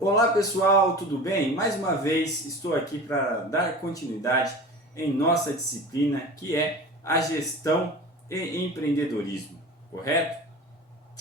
Olá pessoal, tudo bem? Mais uma vez estou aqui para dar continuidade em nossa disciplina que é a gestão e empreendedorismo, correto?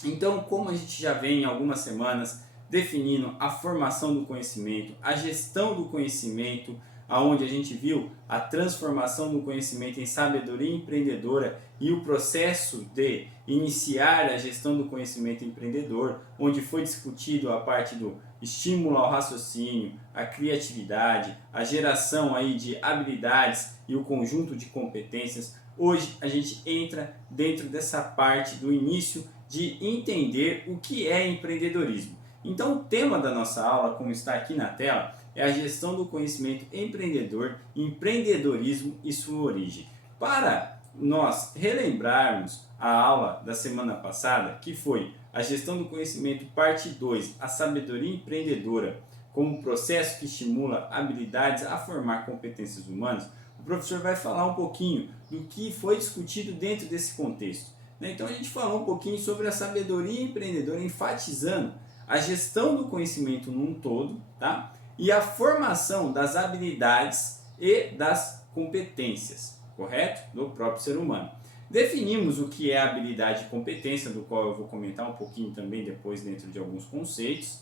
Então, como a gente já vem em algumas semanas definindo a formação do conhecimento, a gestão do conhecimento, aonde a gente viu a transformação do conhecimento em sabedoria empreendedora e o processo de iniciar a gestão do conhecimento empreendedor, onde foi discutido a parte do estímulo ao raciocínio, a criatividade, a geração aí de habilidades e o conjunto de competências. Hoje a gente entra dentro dessa parte do início de entender o que é empreendedorismo. Então, o tema da nossa aula, como está aqui na tela, é a gestão do conhecimento empreendedor, empreendedorismo e sua origem. Para nós relembrarmos a aula da semana passada, que foi a gestão do conhecimento parte 2, a sabedoria empreendedora, como processo que estimula habilidades a formar competências humanas, o professor vai falar um pouquinho do que foi discutido dentro desse contexto. Então a gente falou um pouquinho sobre a sabedoria empreendedora, enfatizando a gestão do conhecimento num todo, tá? E a formação das habilidades e das competências, correto? Do próprio ser humano. Definimos o que é habilidade e competência, do qual eu vou comentar um pouquinho também depois dentro de alguns conceitos,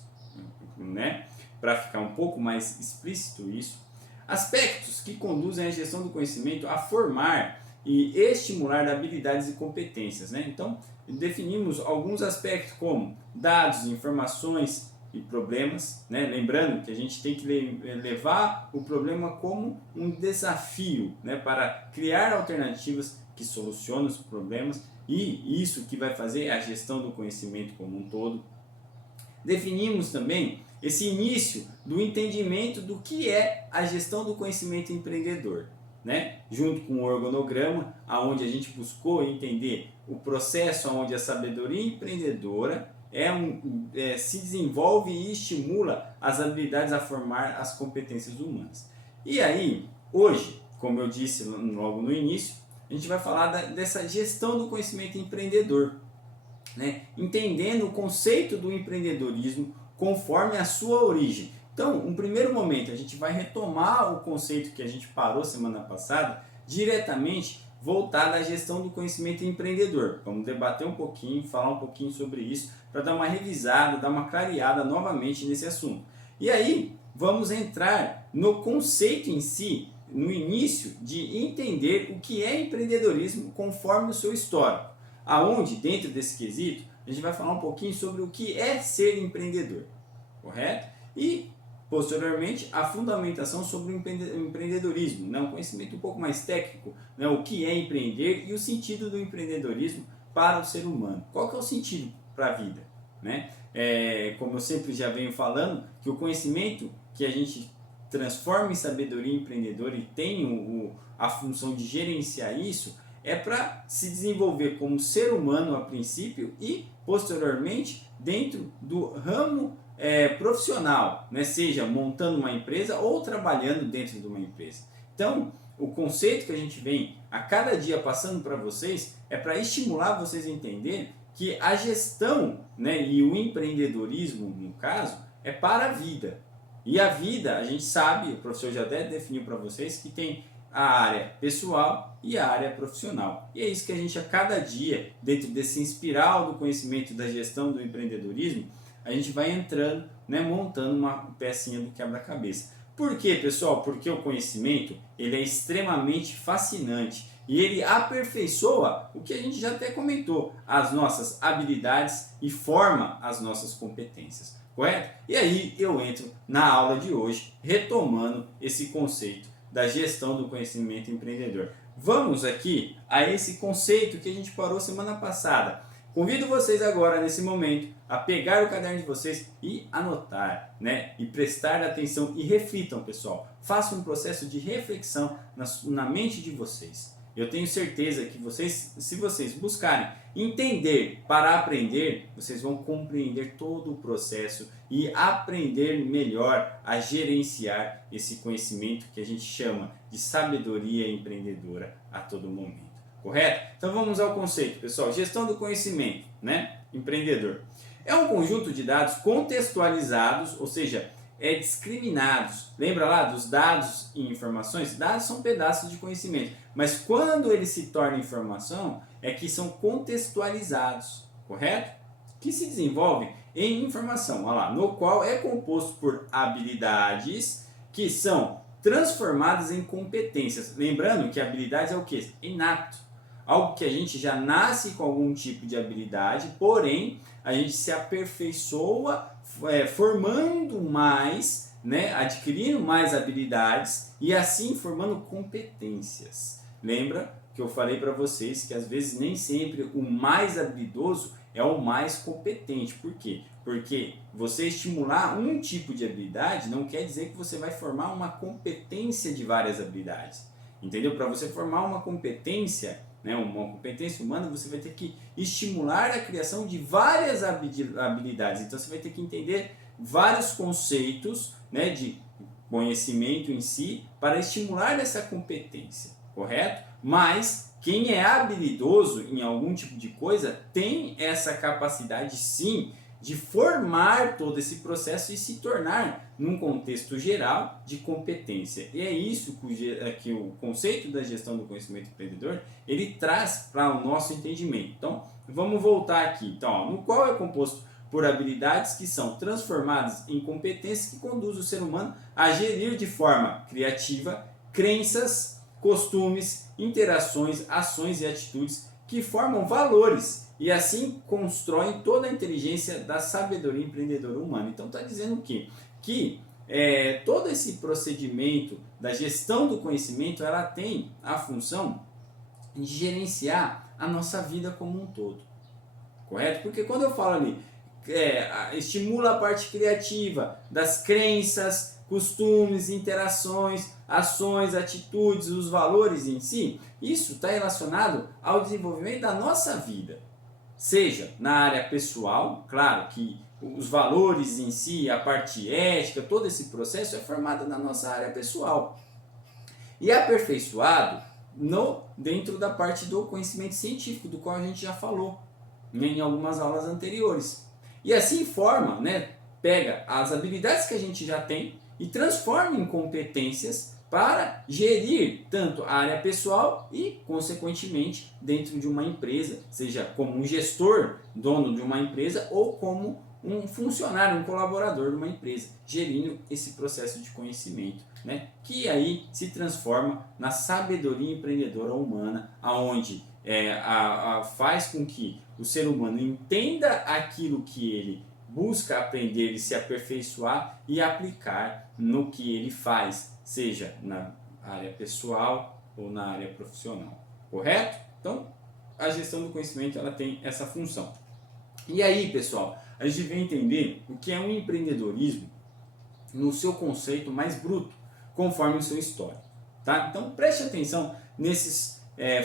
né? Para ficar um pouco mais explícito isso. Aspectos que conduzem a gestão do conhecimento a formar e estimular habilidades e competências, né? Então, definimos alguns aspectos como dados, informações e problemas, né? Lembrando que a gente tem que levar o problema como um desafio, né? Para criar alternativas que solucionem os problemas, e isso que vai fazer a gestão do conhecimento como um todo. Definimos também esse início do entendimento do que é a gestão do conhecimento empreendedor, né? Junto com o organograma, aonde a gente buscou entender o processo onde a sabedoria empreendedora se desenvolve e estimula as habilidades a formar as competências humanas. E aí, hoje, como eu disse logo no início, a gente vai falar dessa gestão do conhecimento empreendedor, né? Entendendo o conceito do empreendedorismo conforme a sua origem. Então, um primeiro momento, a gente vai retomar o conceito que a gente parou semana passada, diretamente voltado à gestão do conhecimento empreendedor. Vamos debater um pouquinho, falar um pouquinho sobre isso, para dar uma revisada, dar uma clareada novamente nesse assunto. E aí, vamos entrar no conceito em si, no início de entender o que é empreendedorismo conforme o seu histórico. Aonde, dentro desse quesito, a gente vai falar um pouquinho sobre o que é ser empreendedor, correto? E, posteriormente, a fundamentação sobre o empreendedorismo, né? Um conhecimento um pouco mais técnico, né? O que é empreender e o sentido do empreendedorismo para o ser humano. Qual que é o sentido para a vida, né? Como eu sempre já venho falando, que o conhecimento que a gente transforma em sabedoria empreendedora e tem a função de gerenciar isso, é para se desenvolver como ser humano a princípio e, posteriormente, dentro do ramo profissional, né? Seja montando uma empresa ou trabalhando dentro de uma empresa. Então, o conceito que a gente vem a cada dia passando para vocês é para estimular vocês a entender que a gestão, né, e o empreendedorismo, no caso, é para a vida. E a vida, a gente sabe, o professor já até definiu para vocês, que tem a área pessoal e a área profissional. E é isso que a gente a cada dia, dentro desse espiral do conhecimento da gestão do empreendedorismo, a gente vai entrando, né, montando uma pecinha do quebra-cabeça. Por quê, pessoal? Porque o conhecimento ele é extremamente fascinante e ele aperfeiçoa o que a gente já até comentou, as nossas habilidades e forma as nossas competências, correto? E aí eu entro na aula de hoje retomando esse conceito da gestão do conhecimento empreendedor. Vamos aqui a esse conceito que a gente parou semana passada. Convido vocês agora, nesse momento, a pegar o caderno de vocês e anotar, né? E prestar atenção e reflitam, pessoal. Façam um processo de reflexão na mente de vocês. Eu tenho certeza que vocês, se vocês buscarem entender para aprender, vocês vão compreender todo o processo e aprender melhor a gerenciar esse conhecimento que a gente chama de sabedoria empreendedora a todo momento. Correto? Então vamos ao conceito, pessoal. Gestão do conhecimento, né? Empreendedor. É um conjunto de dados contextualizados, ou seja, discriminados. Lembra lá dos dados e informações? Dados são pedaços de conhecimento, mas quando eles se tornam informação, é que são contextualizados, correto? Que se desenvolvem em informação, olha lá, no qual é composto por habilidades que são transformadas em competências. Lembrando que habilidades é o que? Inato. Algo que a gente já nasce com algum tipo de habilidade, porém a gente se aperfeiçoa formando mais, né, adquirindo mais habilidades e assim formando competências. Lembra que eu falei para vocês que às vezes nem sempre o mais habilidoso é o mais competente. Por quê? Porque você estimular um tipo de habilidade não quer dizer que você vai formar uma competência de várias habilidades. Entendeu? Para você formar uma competência, né, uma competência humana, você vai ter que estimular a criação de várias habilidades. Então você vai ter que entender vários conceitos, né, de conhecimento em si para estimular essa competência, correto? Mas quem é habilidoso em algum tipo de coisa tem essa capacidade sim de formar todo esse processo e se tornar, num contexto geral, de competência. E é isso que o conceito da gestão do conhecimento empreendedor ele traz para o nosso entendimento. Então, vamos voltar aqui. Então, ó, no qual é composto por habilidades que são transformadas em competências que conduzem o ser humano a gerir de forma criativa crenças, costumes, interações, ações e atitudes que formam valores e assim constroem toda a inteligência da sabedoria empreendedora humana. Então está dizendo o quê? Que todo esse procedimento da gestão do conhecimento ela tem a função de gerenciar a nossa vida como um todo, correto? Porque quando eu falo ali estimula a parte criativa das crenças, costumes, interações, ações, atitudes, os valores em si, isso está relacionado ao desenvolvimento da nossa vida. Seja na área pessoal, claro que os valores em si, a parte ética, todo esse processo é formado na nossa área pessoal. E aperfeiçoado dentro da parte do conhecimento científico, do qual a gente já falou, né, em algumas aulas anteriores. E assim forma, né, pega as habilidades que a gente já tem e transforma em competências para gerir tanto a área pessoal e, consequentemente, dentro de uma empresa, seja como um gestor, dono de uma empresa, ou como um funcionário, um colaborador de uma empresa, gerindo esse processo de conhecimento, né? Que aí se transforma na sabedoria empreendedora humana, aonde faz com que o ser humano entenda aquilo que ele busca aprender e se aperfeiçoar e aplicar no que ele faz, seja na área pessoal ou na área profissional, correto? Então, a gestão do conhecimento ela tem essa função. E aí, pessoal, a gente vem entender o que é um empreendedorismo no seu conceito mais bruto, conforme o seu histórico, tá? Então, preste atenção nesses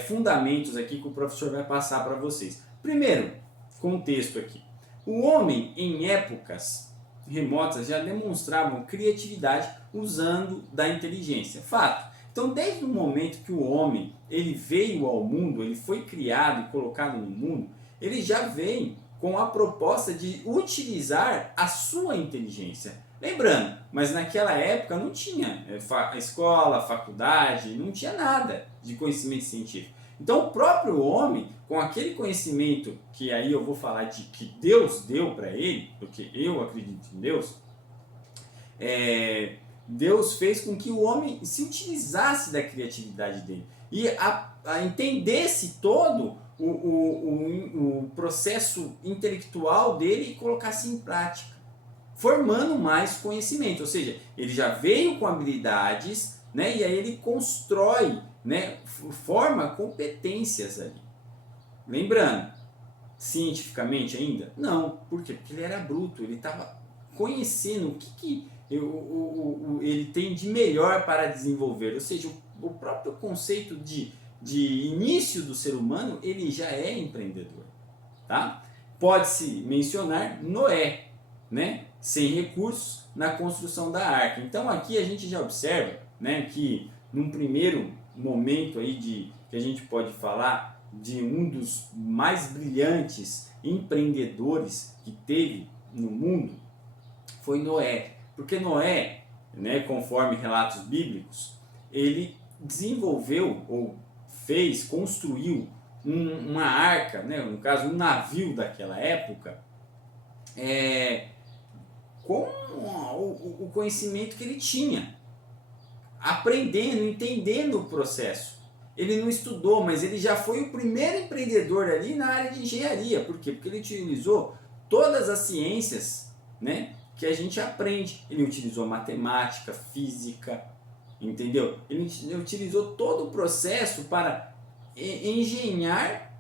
fundamentos aqui que o professor vai passar para vocês. Primeiro, contexto aqui. O homem, em épocas remotas, já demonstrava criatividade usando da inteligência. Fato. Então, desde o momento que o homem ele veio ao mundo, ele foi criado e colocado no mundo, ele já vem com a proposta de utilizar a sua inteligência. Lembrando, mas naquela época não tinha escola, faculdade, não tinha nada de conhecimento científico. Então o próprio homem, com aquele conhecimento que aí eu vou falar de que Deus deu para ele, porque eu acredito em Deus, Deus fez com que o homem se utilizasse da criatividade dele e entendesse todo o processo intelectual dele e colocasse em prática, formando mais conhecimento. Ou seja, ele já veio com habilidades, né, e aí ele constrói, né, forma competências ali. Lembrando, cientificamente ainda? Não. Por quê? Porque ele era bruto, ele estava conhecendo o que ele tem de melhor para desenvolver. Ou seja, o próprio conceito de início do ser humano, ele já é empreendedor. Tá? Pode-se mencionar Noé, né? Sem recursos na construção da arca. Então aqui a gente já observa, né, que num primeiro momento aí que a gente pode falar de um dos mais brilhantes empreendedores que teve no mundo foi Noé. Porque Noé, né, conforme relatos bíblicos, ele desenvolveu ou construiu uma arca, né, no caso um navio daquela época, com o conhecimento que ele tinha, aprendendo, entendendo o processo. Ele não estudou, mas ele já foi o primeiro empreendedor ali na área de engenharia. Por quê? Porque ele utilizou todas as ciências, né, que a gente aprende. Ele utilizou matemática, física, entendeu? Ele utilizou todo o processo para engenhar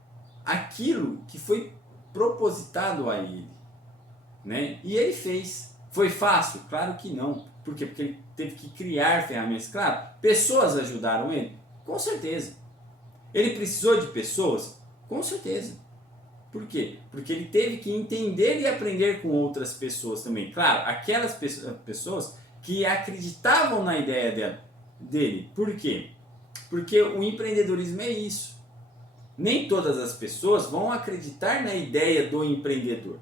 aquilo que foi propositado a ele, né? E ele fez. Foi fácil? Claro que não. Por quê? Porque ele teve que criar ferramentas. Claro, pessoas ajudaram ele? Com certeza. Ele precisou de pessoas? Com certeza. Por quê? Porque ele teve que entender e aprender com outras pessoas também. Claro, aquelas pessoas que acreditavam na ideia dele. Por quê? Porque o empreendedorismo é isso. Nem todas as pessoas vão acreditar na ideia do empreendedor.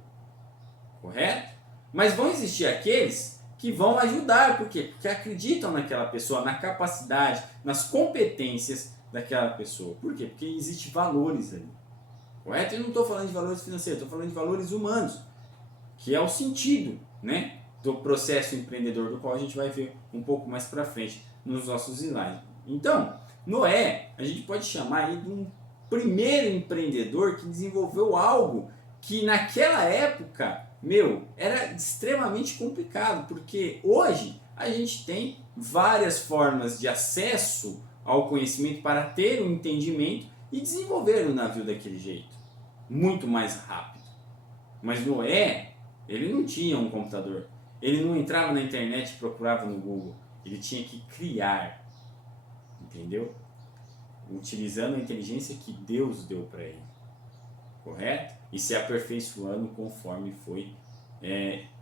Correto? Mas vão existir aqueles que vão ajudar. Por quê? Porque acreditam naquela pessoa, na capacidade, nas competências daquela pessoa. Por quê? Porque existem valores ali. Correto? Eu não estou falando de valores financeiros, estou falando de valores humanos, que é o sentido, né, do processo empreendedor, do qual a gente vai ver um pouco mais para frente nos nossos slides. Então, Noé, a gente pode chamar aí de um primeiro empreendedor que desenvolveu algo que naquela época, era extremamente complicado, porque hoje a gente tem várias formas de acesso ao conhecimento para ter um entendimento e desenvolver o navio daquele jeito, muito mais rápido. Mas Noé, ele não tinha um computador, ele não entrava na internet e procurava no Google, ele tinha que criar, entendeu? Utilizando a inteligência que Deus deu para ele, correto? E se aperfeiçoando conforme foi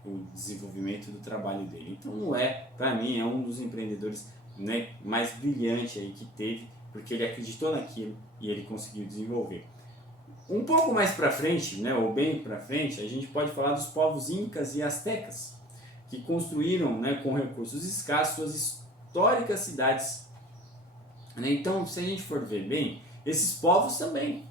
o desenvolvimento do trabalho dele. Então Noé, para mim, é um dos empreendedores, né, mais brilhantes aí que teve, porque ele acreditou naquilo e ele conseguiu desenvolver. Um pouco mais para frente, né, ou bem para frente, a gente pode falar dos povos incas e astecas, que construíram, né, com recursos escassos suas históricas cidades. Então, se a gente for ver bem, esses povos também,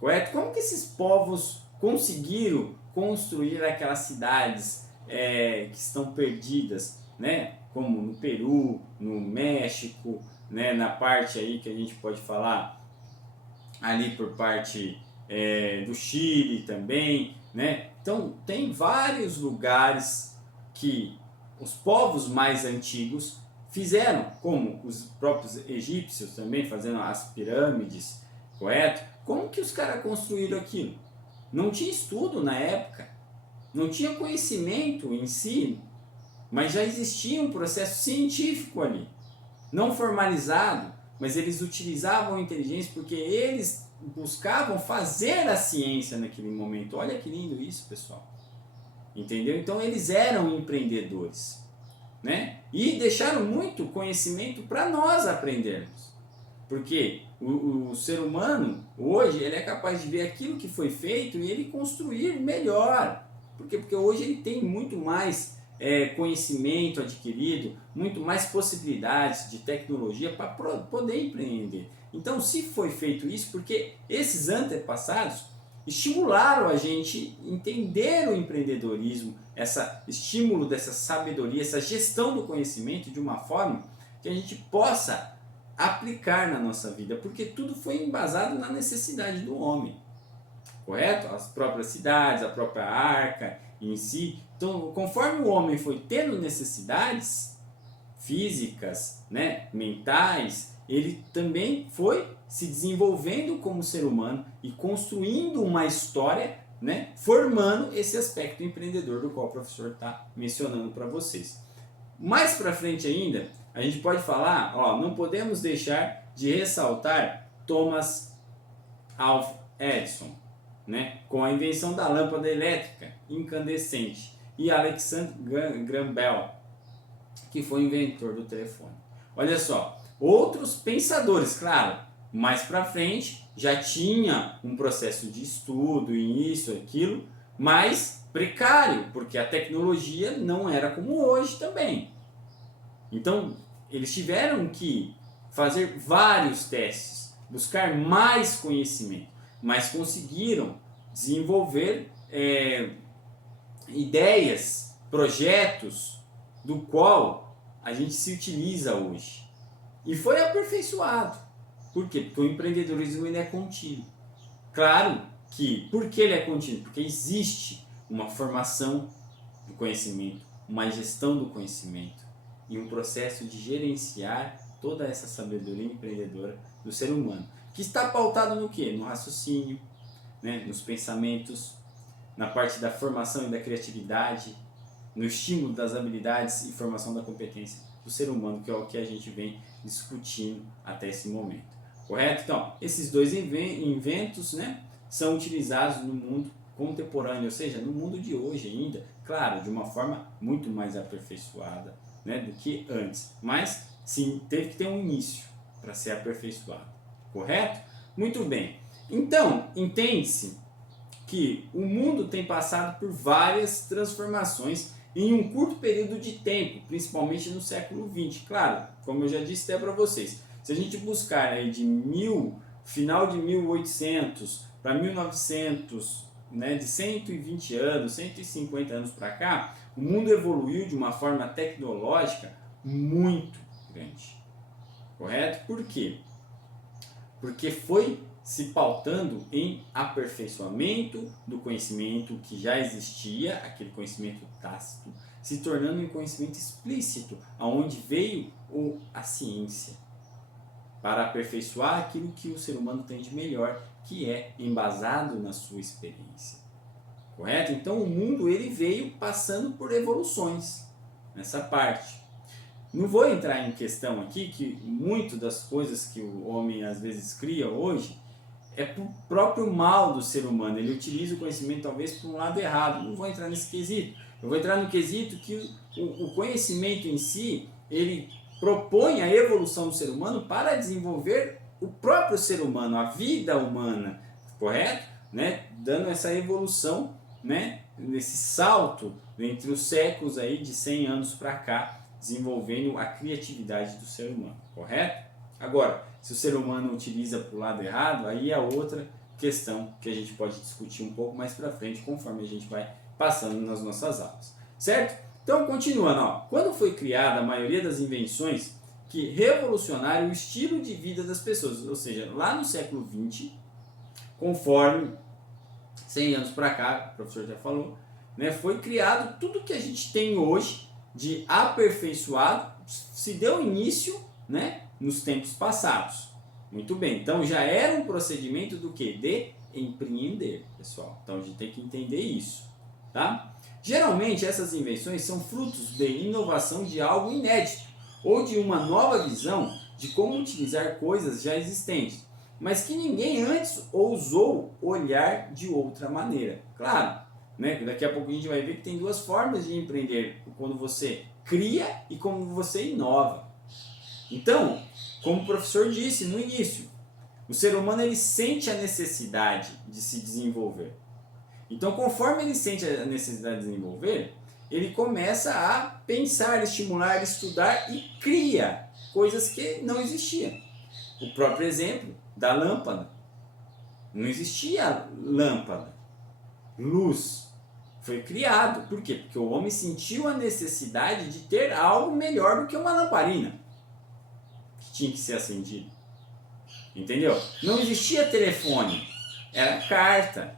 correto? Como que esses povos conseguiram construir aquelas cidades que estão perdidas, né? Como no Peru, no México, né? Na parte aí que a gente pode falar ali por parte do Chile também, né? Então tem vários lugares que os povos mais antigos fizeram, como os próprios egípcios também, fazendo as pirâmides, correto? Como que os caras construíram aquilo? Não tinha estudo na época, não tinha conhecimento em si, mas já existia um processo científico ali, não formalizado, mas eles utilizavam a inteligência porque eles buscavam fazer a ciência naquele momento. Olha que lindo isso, pessoal. Entendeu? Então eles eram empreendedores, né? E deixaram muito conhecimento para nós aprendermos. Porque o ser humano, hoje, ele é capaz de ver aquilo que foi feito e ele construir melhor. Por quê? Porque hoje ele tem muito mais conhecimento adquirido, muito mais possibilidades de tecnologia para poder empreender. Então, se foi feito isso, porque esses antepassados estimularam a gente a entender o empreendedorismo, esse estímulo dessa sabedoria, essa gestão do conhecimento de uma forma que a gente possa aplicar na nossa vida, porque tudo foi embasado na necessidade do homem, correto? As próprias cidades, a própria arca em si. Então, conforme o homem foi tendo necessidades físicas, né, mentais, ele também foi se desenvolvendo como ser humano e construindo uma história, né, formando esse aspecto empreendedor do qual o professor está mencionando para vocês. Mais para frente ainda, a gente pode falar, não podemos deixar de ressaltar Thomas Alva Edison, né, com a invenção da lâmpada elétrica incandescente, e Alexander Graham Bell, que foi o inventor do telefone. Olha só, outros pensadores, claro, mais para frente já tinha um processo de estudo, isso, aquilo, mas precário, porque a tecnologia não era como hoje também. Então, eles tiveram que fazer vários testes, buscar mais conhecimento, mas conseguiram desenvolver ideias, projetos do qual a gente se utiliza hoje. E foi aperfeiçoado. Por quê? Porque o empreendedorismo ele é contínuo. Claro que, por que ele é contínuo? Porque existe uma formação do conhecimento, uma gestão do conhecimento e um processo de gerenciar toda essa sabedoria empreendedora do ser humano, que está pautado no quê? No raciocínio, né? Nos pensamentos, na parte da formação e da criatividade, no estímulo das habilidades e formação da competência do ser humano, que é o que a gente vem discutindo até esse momento. Correto? Então, esses dois inventos, né, são utilizados no mundo contemporâneo, ou seja, no mundo de hoje ainda, claro, de uma forma muito mais aperfeiçoada, né, do que antes. Mas, sim, teve que ter um início para ser aperfeiçoado. Correto? Muito bem. Então, entende-se que o mundo tem passado por várias transformações em um curto período de tempo, principalmente no século XX. Claro, como eu já disse até para vocês, se a gente buscar aí final de 1800 para 1900, né, de 120 anos, 150 anos para cá, o mundo evoluiu de uma forma tecnológica muito grande. Correto? Por quê? Porque foi se pautando em aperfeiçoamento do conhecimento que já existia, aquele conhecimento tácito, se tornando um conhecimento explícito, aonde veio a ciência, para aperfeiçoar aquilo que o ser humano tem de melhor, que é embasado na sua experiência. Correto? Então o mundo ele veio passando por evoluções nessa parte. Não vou entrar em questão aqui que muito das coisas que o homem às vezes cria hoje é pro próprio mal do ser humano. Ele utiliza o conhecimento talvez para um lado errado. Não vou entrar nesse quesito. Eu vou entrar no quesito que o conhecimento em si, ele propõe a evolução do ser humano para desenvolver o próprio ser humano, a vida humana, correto? Né? Dando essa evolução, né? Nesse salto entre os séculos aí de 100 anos para cá, desenvolvendo a criatividade do ser humano, correto? Agora, se o ser humano utiliza para o lado errado, aí é outra questão que a gente pode discutir um pouco mais para frente, conforme a gente vai passando nas nossas aulas, certo? Então, continuando, ó, quando foi criada a maioria das invenções que revolucionaram o estilo de vida das pessoas, ou seja, lá no século XX, conforme 100 anos para cá, o professor já falou, né, foi criado tudo que a gente tem hoje de aperfeiçoado, se deu início, né, nos tempos passados. Muito bem, então já era um procedimento do que? De empreender, pessoal. Então a gente tem que entender isso, tá? Geralmente essas invenções são frutos de inovação de algo inédito ou de uma nova visão de como utilizar coisas já existentes, mas que ninguém antes ousou olhar de outra maneira. Claro, né? Daqui a pouco a gente vai ver que tem duas formas de empreender, quando você cria e como você inova. Então, como o professor disse no início, o ser humano ele sente a necessidade de se desenvolver. Então, conforme ele sente a necessidade de desenvolver, ele começa a pensar, estimular, estudar e cria coisas que não existiam. O próprio exemplo da lâmpada. Não existia lâmpada, luz. Foi criado. Por quê? Porque o homem sentiu a necessidade de ter algo melhor do que uma lamparina que tinha que ser acendido. Entendeu? Não existia telefone, era carta.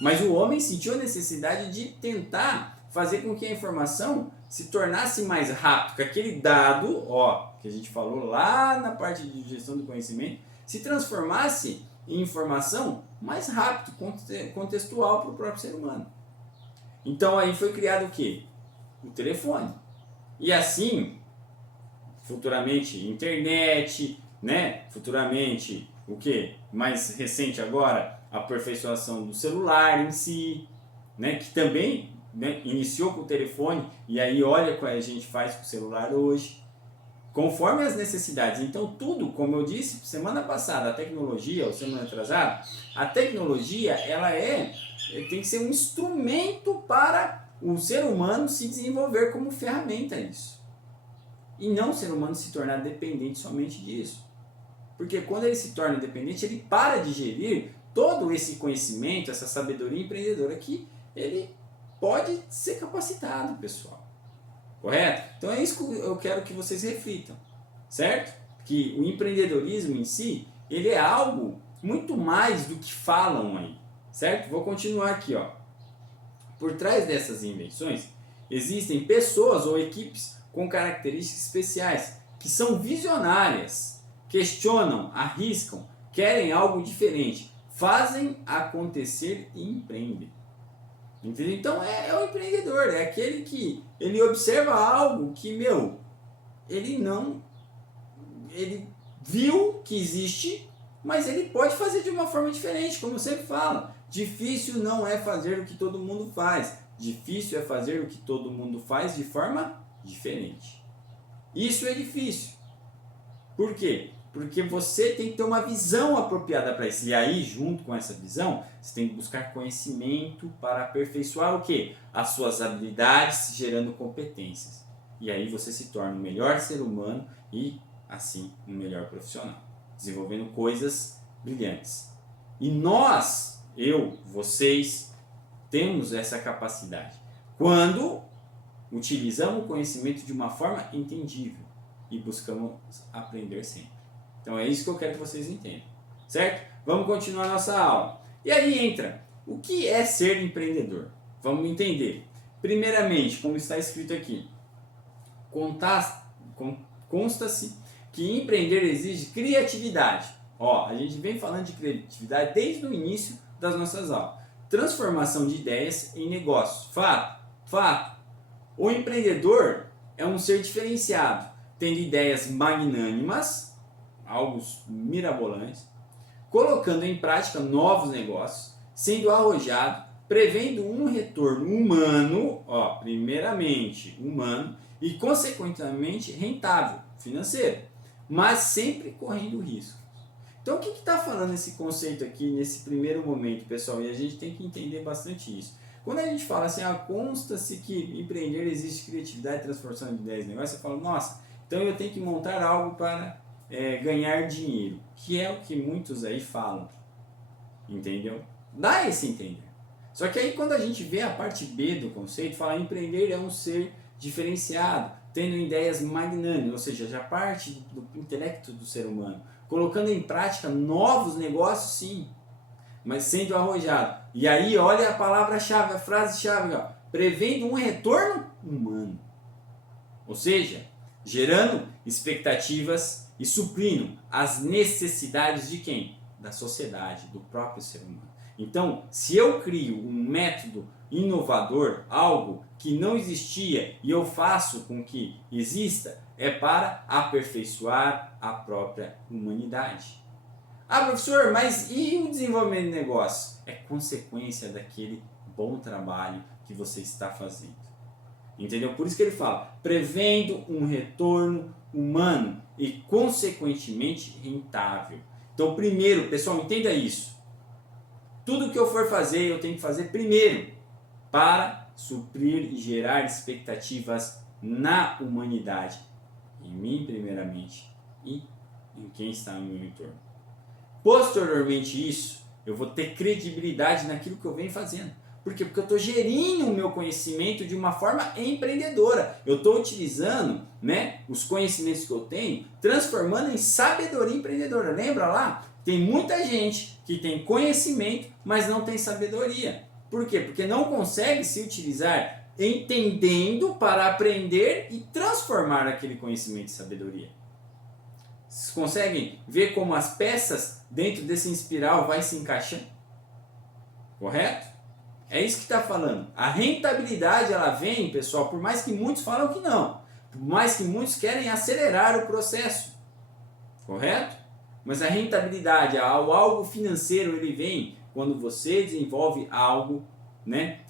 Mas o homem sentiu a necessidade de tentar fazer com que a informação se tornasse mais rápido, que aquele dado, ó, que a gente falou lá na parte de gestão do conhecimento, se transformasse em informação mais rápido, contextual para o próprio ser humano. Então aí foi criado o quê? O telefone. E assim, futuramente internet, né? Futuramente o quê? Mais recente agora, a aperfeiçoação do celular em si, né? Que também, né, iniciou com o telefone e aí olha o que a gente faz com o celular hoje. conforme as necessidades. Então tudo, como eu disse semana passada, a tecnologia, ou semana atrasada, a tecnologia tem que ser um instrumento para o ser humano se desenvolver como ferramenta isso. E não o ser humano se tornar dependente somente disso. Porque quando ele se torna dependente, ele para de gerir todo esse conhecimento, essa sabedoria empreendedora que ele pode ser capacitado, pessoal. Correto? Então é isso que eu quero que vocês reflitam, certo? Que o empreendedorismo em si, ele é algo muito mais do que falam aí, certo? Vou continuar aqui, ó. Por trás dessas invenções, existem pessoas ou equipes com características especiais, que são visionárias, questionam, arriscam, querem algo diferente, fazem acontecer e empreendem. Entendeu? Então é o empreendedor, é aquele que ele observa algo que, ele viu que existe, mas ele pode fazer de uma forma diferente, como eu sempre falo. Difícil não é fazer o que todo mundo faz, difícil é fazer o que todo mundo faz de forma diferente. Isso é difícil. Por quê? Porque você tem que ter uma visão apropriada para isso. E aí, junto com essa visão, você tem que buscar conhecimento para aperfeiçoar o quê? As suas habilidades, gerando competências. E aí você se torna um melhor ser humano e, assim, um melhor profissional. Desenvolvendo coisas brilhantes. E nós, vocês, temos essa capacidade. Quando utilizamos o conhecimento de uma forma entendível e buscamos aprender sempre. Então é isso que eu quero que vocês entendam, certo? Vamos continuar nossa aula. E aí entra, o que é ser empreendedor? Vamos entender. Primeiramente, como está escrito aqui, consta-se que empreender exige criatividade. Ó, a gente vem falando de criatividade desde o início das nossas aulas. Transformação de ideias em negócios. Fato. O empreendedor é um ser diferenciado, tendo ideias magnânimas, algo mirabolantes, colocando em prática novos negócios, sendo arrojado, prevendo um retorno humano, primeiramente humano, e consequentemente rentável, financeiro, mas sempre correndo riscos. Então o que está falando esse conceito aqui nesse primeiro momento, pessoal? E a gente tem que entender bastante isso. Quando a gente fala assim, consta-se que empreender existe criatividade e transformação de ideias e negócios, você fala, nossa, então eu tenho que montar algo para ganhar dinheiro, que é o que muitos aí falam, entendeu? Dá esse entender. Só que aí quando a gente vê a parte B do conceito, fala empreender é um ser diferenciado, tendo ideias magnânimas, ou seja, já parte do intelecto do ser humano, colocando em prática novos negócios, sim, mas sendo arrojado. E aí olha a palavra-chave, a frase-chave, prevendo um retorno humano, ou seja, gerando expectativas e suprindo as necessidades de quem? Da sociedade, do próprio ser humano. Então, se eu crio um método inovador, algo que não existia e eu faço com que exista, é para aperfeiçoar a própria humanidade. Professor, mas e o desenvolvimento de negócio? É consequência daquele bom trabalho que você está fazendo. Entendeu? Por isso que ele fala, prevendo um retorno humano e, consequentemente, rentável. Então, primeiro, pessoal, entenda isso. Tudo que eu for fazer, eu tenho que fazer primeiro para suprir e gerar expectativas na humanidade. Em mim, primeiramente, e em quem está no meu entorno. Posteriormente isso, eu vou ter credibilidade naquilo que eu venho fazendo. Por quê? Porque eu estou gerindo o meu conhecimento de uma forma empreendedora. Eu estou utilizando, os conhecimentos que eu tenho, transformando em sabedoria empreendedora. Lembra lá? Tem muita gente que tem conhecimento, mas não tem sabedoria. Por quê? Porque não consegue se utilizar entendendo para aprender e transformar aquele conhecimento em sabedoria. Vocês conseguem ver como as peças dentro desse espiral vai se encaixando? Correto? É isso que está falando. A rentabilidade ela vem, pessoal, por mais que muitos falam que não. Por mais que muitos querem acelerar o processo. Correto? Mas a rentabilidade, algo financeiro, ele vem quando você desenvolve algo,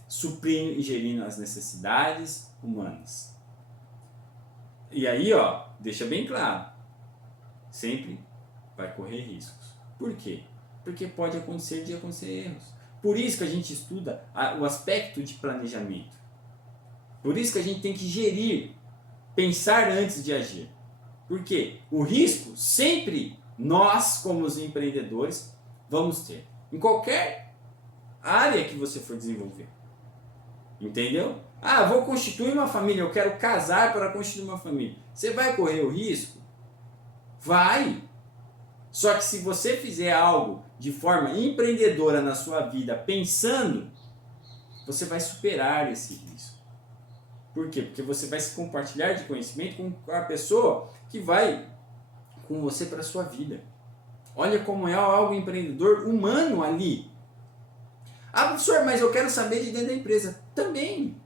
suprindo e gerindo as necessidades humanas. E aí, ó, deixa bem claro, sempre vai correr riscos. Por quê? Porque pode acontecer erros. Por isso que a gente estuda o aspecto de planejamento. Por isso que a gente tem que gerir, pensar antes de agir. Porque o risco sempre nós, como os empreendedores, vamos ter. Em qualquer área que você for desenvolver. Entendeu? Ah, vou constituir uma família, eu quero casar para constituir uma família. Você vai correr o risco? Vai! Só que se você fizer algo de forma empreendedora na sua vida, pensando, você vai superar esse risco. Por quê? Porque você vai se compartilhar de conhecimento com a pessoa que vai com você para a sua vida. Olha como é algo empreendedor humano ali. Ah, professor, mas eu quero saber de dentro da empresa. Também.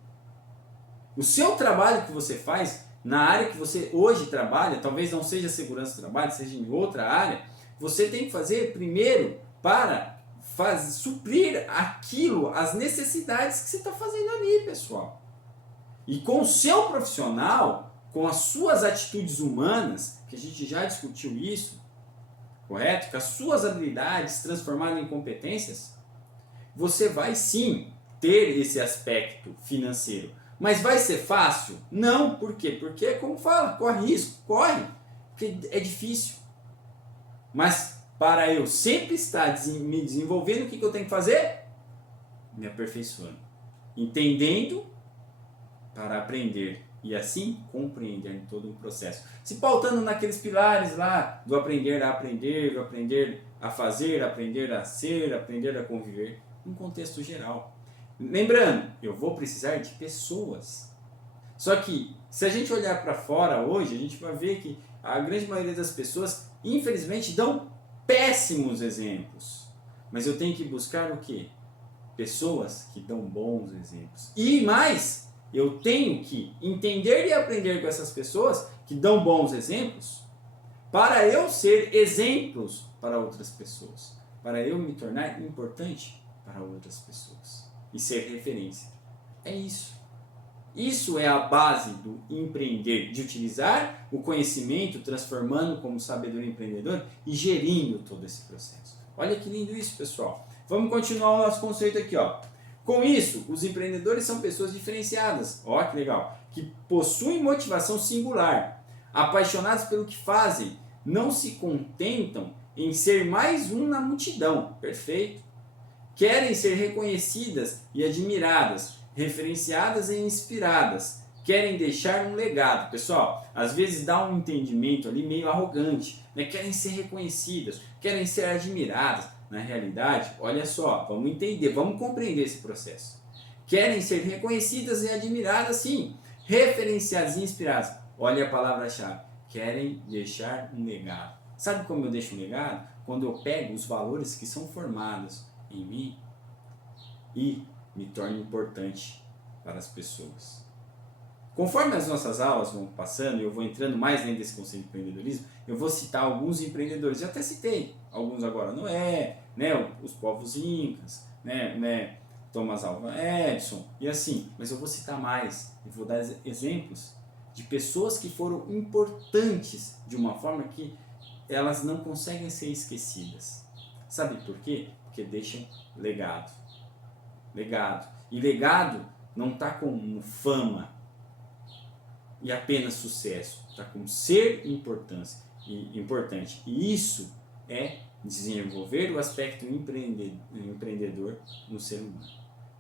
O seu trabalho que você faz, na área que você hoje trabalha, talvez não seja segurança do trabalho, seja em outra área, você tem que fazer primeiro para suprir aquilo, as necessidades que você está fazendo ali, pessoal. E com o seu profissional, com as suas atitudes humanas, que a gente já discutiu isso, correto? Com as suas habilidades transformadas em competências, você vai sim ter esse aspecto financeiro. Mas vai ser fácil? Não. Por quê? Porque, como fala, corre risco, corre. Porque é difícil. Mas para eu sempre estar me desenvolvendo, o que eu tenho que fazer? Me aperfeiçoando. Entendendo para aprender e assim compreender todo o processo. Se pautando naqueles pilares lá do aprender a aprender, do aprender a fazer, aprender a ser, aprender a conviver, num contexto geral. Lembrando, eu vou precisar de pessoas. Só que, se a gente olhar para fora hoje, a gente vai ver que a grande maioria das pessoas, infelizmente, dão péssimos exemplos. Mas eu tenho que buscar o quê? Pessoas que dão bons exemplos. E mais, eu tenho que entender e aprender com essas pessoas que dão bons exemplos para eu ser exemplos para outras pessoas. Para eu me tornar importante para outras pessoas. E ser referência. É isso. Isso é a base do empreender, de utilizar o conhecimento, transformando como sabedoria empreendedora e gerindo todo esse processo. Olha que lindo isso, pessoal. Vamos continuar o nosso conceito aqui, ó. Com isso, os empreendedores são pessoas diferenciadas, ó que legal, que possuem motivação singular, apaixonados pelo que fazem, não se contentam em ser mais um na multidão, perfeito. Querem ser reconhecidas e admiradas, referenciadas e inspiradas. Querem deixar um legado. Pessoal, às vezes dá um entendimento ali meio arrogante, né? Querem ser reconhecidas, querem ser admiradas. Na realidade, olha só, vamos entender, vamos compreender esse processo. Querem ser reconhecidas e admiradas, sim. Referenciadas e inspiradas. Olha a palavra-chave. Querem deixar um legado. Sabe como eu deixo um legado? Quando eu pego os valores que são formados em mim e me torno importante para as pessoas. Conforme as nossas aulas vão passando, eu vou entrando mais dentro desse conceito de empreendedorismo, eu vou citar alguns empreendedores. Eu até citei alguns agora, Noé, né, os povos incas, né, Thomas Alva Edison e assim. Mas eu vou citar mais, eu vou dar exemplos de pessoas que foram importantes de uma forma que elas não conseguem ser esquecidas. Sabe por quê? Porque deixam legado. Legado. E legado não está com fama e apenas sucesso. Está com ser importante. E isso é desenvolver o aspecto empreendedor no ser humano.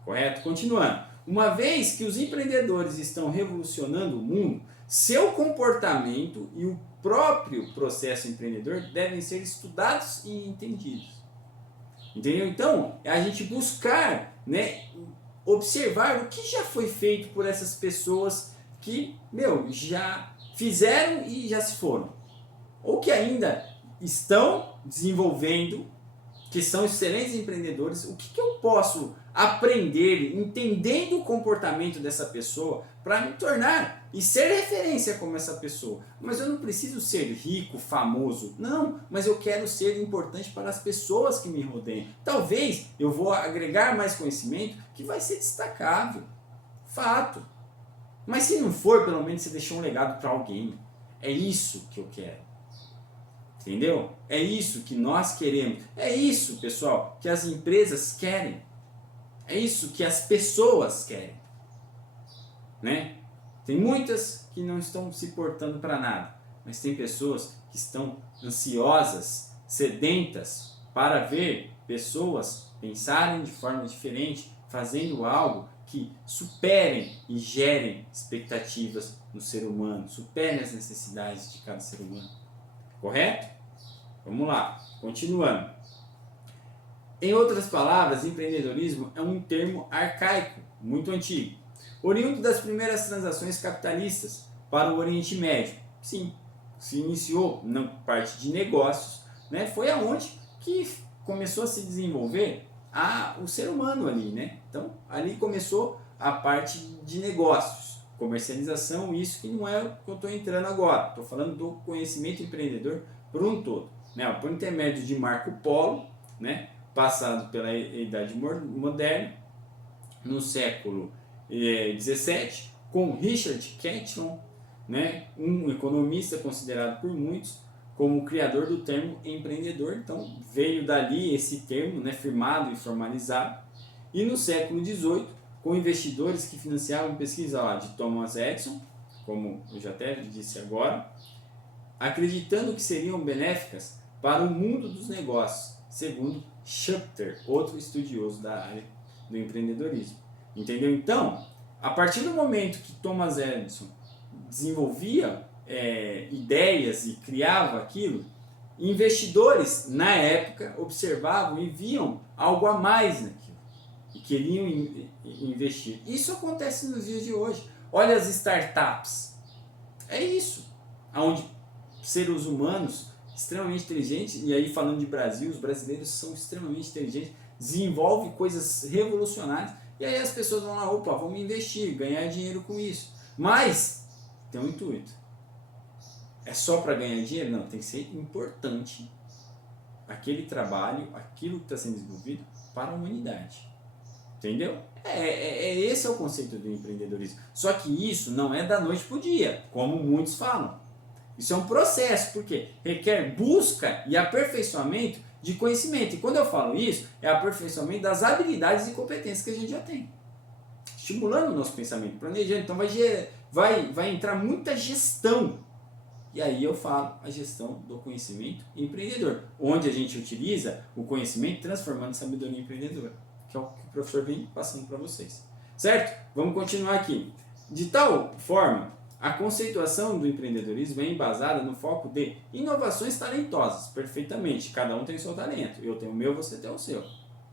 Correto? Continuando. Uma vez que os empreendedores estão revolucionando o mundo, seu comportamento e o próprio processo empreendedor devem ser estudados e entendidos. Entendeu? Então, é a gente buscar, né, observar o que já foi feito por essas pessoas que, já fizeram e já se foram. Ou que ainda estão desenvolvendo, que são excelentes empreendedores. O que eu posso aprender, entendendo o comportamento dessa pessoa, para me tornar e ser referência como essa pessoa. Mas eu não preciso ser rico, famoso, não, mas eu quero ser importante para as pessoas que me rodeiam. Talvez eu vou agregar mais conhecimento que vai ser destacável. Fato. Mas se não for, pelo menos você deixou um legado para alguém. É isso que eu quero. Entendeu? É isso que nós queremos. É isso, pessoal, que as empresas querem. É isso que as pessoas querem. Né? Tem muitas que não estão se portando para nada, mas tem pessoas que estão ansiosas, sedentas para ver pessoas pensarem de forma diferente, fazendo algo que superem e gerem expectativas no ser humano, superem as necessidades de cada ser humano. Correto? Vamos lá, continuando. Em outras palavras, empreendedorismo é um termo arcaico, muito antigo, oriundo das primeiras transações capitalistas para o Oriente Médio. Sim, se iniciou na parte de negócios, né? Foi aonde que começou a se desenvolver o ser humano ali, né? Então, ali começou a parte de negócios, comercialização, isso que não é o que eu estou entrando agora. Estou falando do conhecimento empreendedor por um todo, né? Por intermédio de Marco Polo, né? Passado pela Idade Moderna, no século XVII, com Richard Cantillon, né, um economista considerado por muitos como o criador do termo empreendedor. Então veio dali esse termo, né, firmado e formalizado. E no século XVIII, com investidores que financiavam pesquisa de Thomas Edison, como eu já até disse agora, acreditando que seriam benéficas para o mundo dos negócios, segundo Schumpeter, outro estudioso da área do empreendedorismo. Entendeu? Então, a partir do momento que Thomas Edison desenvolvia ideias e criava aquilo, investidores na época observavam e viam algo a mais naquilo e queriam investir. Isso acontece nos dias de hoje. Olha as startups. É isso. Onde seres humanos extremamente inteligentes, e aí falando de Brasil, os brasileiros são extremamente inteligentes, desenvolvem coisas revolucionárias, e aí as pessoas vão lá, opa, vamos investir, ganhar dinheiro com isso. Mas tem um intuito. É só para ganhar dinheiro? Não, tem que ser importante aquele trabalho, aquilo que está sendo desenvolvido para a humanidade. Entendeu? Esse é o conceito do empreendedorismo. Só que isso não é da noite para o dia, como muitos falam. Isso é um processo, porque requer busca e aperfeiçoamento de conhecimento. E quando eu falo isso, é aperfeiçoamento das habilidades e competências que a gente já tem. Estimulando o nosso pensamento, planejando. Então vai entrar muita gestão. E aí eu falo a gestão do conhecimento empreendedor, onde a gente utiliza o conhecimento transformando em sabedoria empreendedora, que é o que o professor vem passando para vocês. Certo? Vamos continuar aqui. De tal forma, a conceituação do empreendedorismo é embasada no foco de inovações talentosas, perfeitamente. Cada um tem o seu talento. Eu tenho o meu, você tem o seu.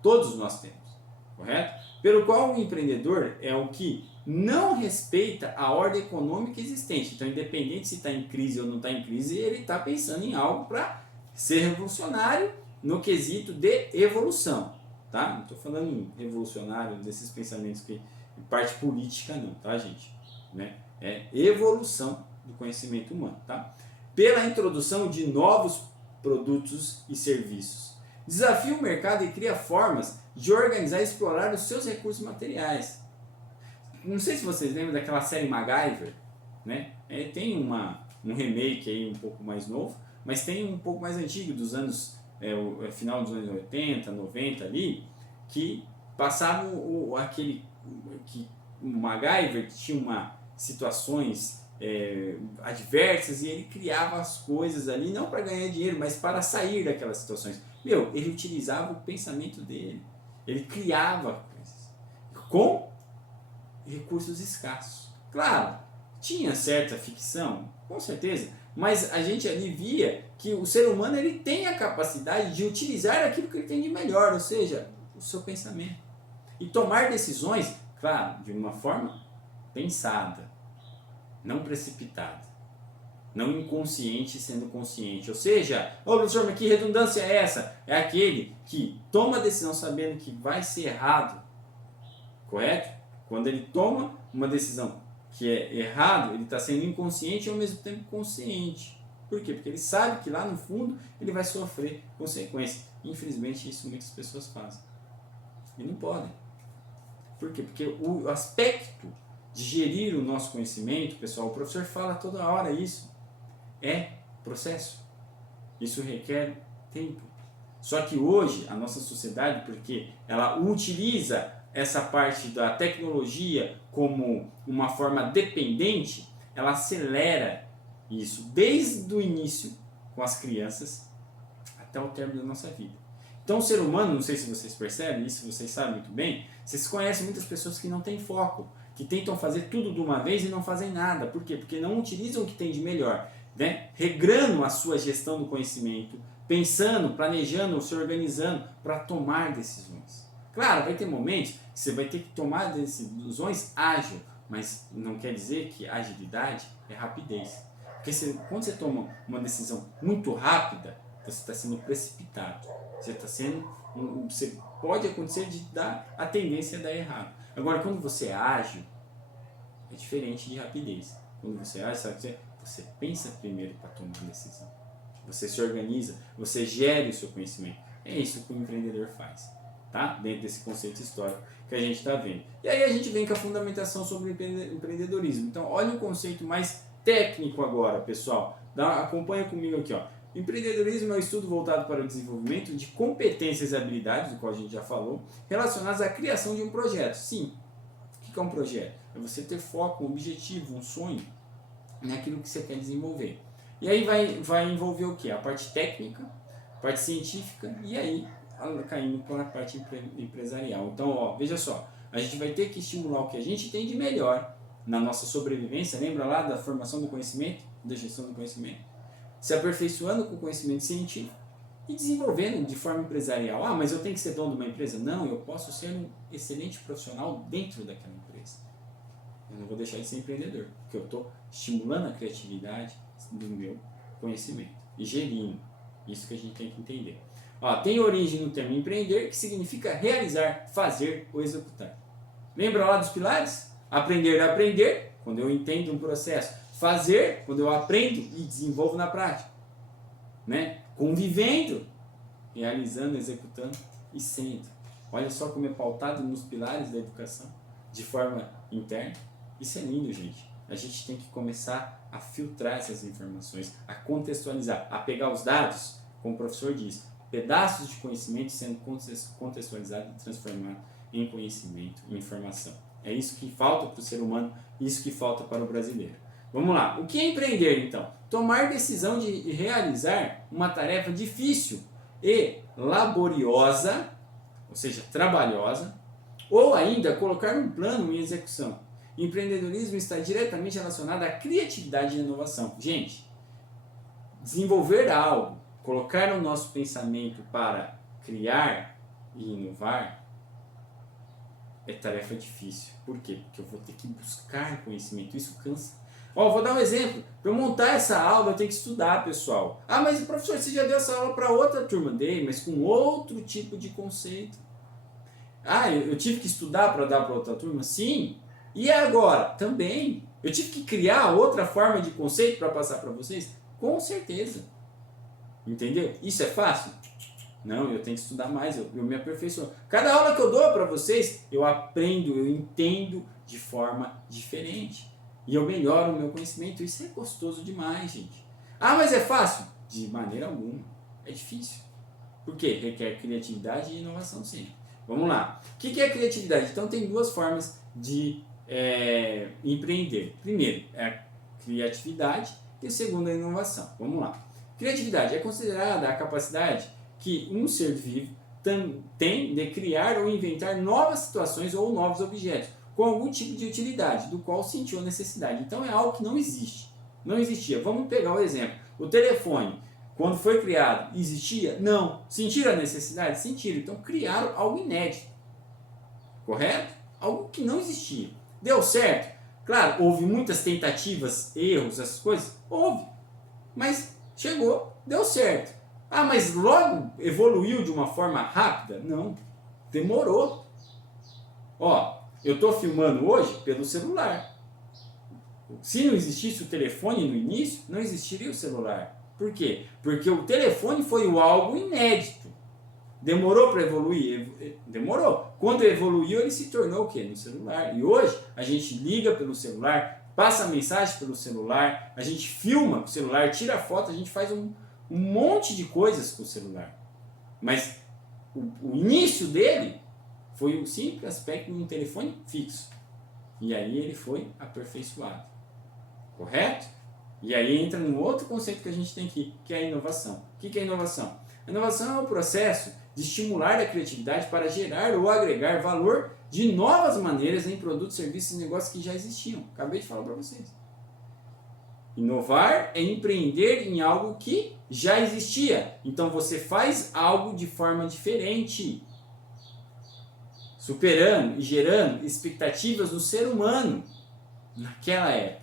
Todos nós temos, correto? Pelo qual o empreendedor é o que não respeita a ordem econômica existente. Então, independente se está em crise ou não está em crise, ele está pensando em algo para ser revolucionário no quesito de evolução. Tá? Não estou falando revolucionário desses pensamentos que parte política não, tá, gente? Né? É evolução do conhecimento humano, tá? Pela introdução de novos produtos e serviços. Desafia o mercado e cria formas de organizar e explorar os seus recursos materiais. Não sei se vocês lembram daquela série MacGyver, né? Tem um remake aí um pouco mais novo, mas tem um pouco mais antigo, dos anos, final dos anos 80, 90 ali, que passava aquele que o MacGyver tinha situações adversas e ele criava as coisas ali, não para ganhar dinheiro, mas para sair daquelas situações. Ele utilizava o pensamento dele, ele criava coisas com recursos escassos. Claro, tinha certa ficção, com certeza, mas a gente ali via que o ser humano ele tem a capacidade de utilizar aquilo que ele tem de melhor, ou seja, o seu pensamento. E tomar decisões, claro, de uma forma pensada, não precipitada, não inconsciente sendo consciente. Ou seja, professor, mas que redundância é essa? É aquele que toma a decisão sabendo que vai ser errado, correto? Quando ele toma uma decisão que é errado, ele está sendo inconsciente e ao mesmo tempo consciente. Por quê? Porque ele sabe que lá no fundo ele vai sofrer consequências. Infelizmente isso muitas pessoas fazem. E não podem. Por quê? Porque o aspecto de gerir o nosso conhecimento, pessoal, o professor fala toda hora isso, é processo. Isso requer tempo. Só que hoje, a nossa sociedade, porque ela utiliza essa parte da tecnologia como uma forma dependente, ela acelera isso desde o início com as crianças até o término da nossa vida. Então o ser humano, não sei se vocês percebem isso, vocês sabem muito bem, vocês conhecem muitas pessoas que não têm foco, que tentam fazer tudo de uma vez e não fazem nada. Por quê? Porque não utilizam o que tem de melhor, né? Regrando a sua gestão do conhecimento, pensando, planejando, se organizando para tomar decisões. Claro, vai ter momentos que você vai ter que tomar decisões ágil, mas não quer dizer que agilidade é rapidez. Porque quando você toma uma decisão muito rápida, você está sendo precipitado. Você pode acontecer de dar a tendência a dar errado. Agora, quando você é ágil, é diferente de rapidez. Quando você é ágil, sabe, você pensa primeiro para tomar a decisão. Você se organiza, você gere o seu conhecimento. É isso que o empreendedor faz, tá? Dentro desse conceito histórico que a gente está vendo. E aí a gente vem com a fundamentação sobre o empreendedorismo. Então, olha um conceito mais técnico agora, pessoal. Acompanha comigo aqui, ó. Empreendedorismo é um estudo voltado para o desenvolvimento de competências e habilidades, do qual a gente já falou, relacionadas à criação de um projeto. Sim, o que é um projeto? É você ter foco, um objetivo, um sonho naquilo que você quer desenvolver. E aí vai envolver o quê? A parte técnica, a parte científica e aí caindo para a parte empresarial. Então, ó, veja só, a gente vai ter que estimular o que a gente tem de melhor na nossa sobrevivência. Lembra lá da formação do conhecimento, da gestão do conhecimento? Se aperfeiçoando com o conhecimento científico e desenvolvendo de forma empresarial. Ah, mas eu tenho que ser dono de uma empresa? Não, eu posso ser um excelente profissional dentro daquela empresa. Eu não vou deixar de ser empreendedor, porque eu estou estimulando a criatividade do meu conhecimento e gerindo. Isso que a gente tem que entender. Ó, tem origem no termo empreender, que significa realizar, fazer ou executar. Lembra lá dos pilares? Aprender a aprender, quando eu entendo um processo. Fazer, quando eu aprendo e desenvolvo na prática. Né? Convivendo, realizando, executando e sendo. Olha só como é pautado nos pilares da educação, de forma interna. Isso é lindo, gente. A gente tem que começar a filtrar essas informações, a contextualizar, a pegar os dados, como o professor diz, pedaços de conhecimento sendo contextualizado e transformado em conhecimento, em informação. É isso que falta para o ser humano, isso que falta para o brasileiro. Vamos lá. O que é empreender, então? Tomar decisão de realizar uma tarefa difícil e laboriosa, ou seja, trabalhosa, ou ainda colocar um plano em execução. Empreendedorismo está diretamente relacionado à criatividade e inovação. Gente, desenvolver algo, colocar o nosso pensamento para criar e inovar é tarefa difícil. Por quê? Porque eu vou ter que buscar conhecimento. Isso cansa. Ó, vou dar um exemplo. Para eu montar essa aula, eu tenho que estudar, pessoal. Ah, mas professor, você já deu essa aula para outra turma? Dei, mas com outro tipo de conceito. Ah, eu tive que estudar para dar para outra turma? Sim. E agora? Também. Eu tive que criar outra forma de conceito para passar para vocês? Com certeza. Entendeu? Isso é fácil? Não, eu tenho que estudar mais, eu me aperfeiçoo. Cada aula que eu dou para vocês, eu aprendo, eu entendo de forma diferente. E eu melhoro o meu conhecimento. Isso é gostoso demais, gente. Ah, mas é fácil? De maneira alguma. É difícil. Por quê? Requer criatividade e inovação, sim. Vamos lá. O que é criatividade? Então tem duas formas de empreender. Primeiro é a criatividade e o segundo é a inovação. Vamos lá. Criatividade é considerada a capacidade que um ser vivo tem de criar ou inventar novas situações ou novos objetos com algum tipo de utilidade, do qual sentiu a necessidade. Então é algo que não existe. Não existia. Vamos pegar o exemplo. O telefone, quando foi criado, existia? Não. Sentiram a necessidade? Sentiram. Então criaram algo inédito. Correto? Algo que não existia. Deu certo? Claro, houve muitas tentativas, erros, essas coisas? Houve. Mas chegou, deu certo. Ah, mas logo evoluiu de uma forma rápida? Não. Demorou. Ó, eu estou filmando hoje pelo celular. Se não existisse o telefone no início, não existiria o celular. Por quê? Porque o telefone foi algo inédito. Demorou para evoluir? Demorou. Quando evoluiu, ele se tornou o quê? No celular. E hoje a gente liga pelo celular, passa mensagem pelo celular, a gente filma com o celular, tira foto, a gente faz um monte de coisas com o celular. Mas o início dele foi o simples aspecto de um telefone fixo. E aí ele foi aperfeiçoado. Correto? E aí entra num outro conceito que a gente tem aqui, que é a inovação. O que é inovação? A inovação é o processo de estimular a criatividade para gerar ou agregar valor de novas maneiras em produtos, serviços e negócios que já existiam. Acabei de falar para vocês. Inovar é empreender em algo que já existia. Então você faz algo de forma diferente, superando e gerando expectativas no ser humano naquela época.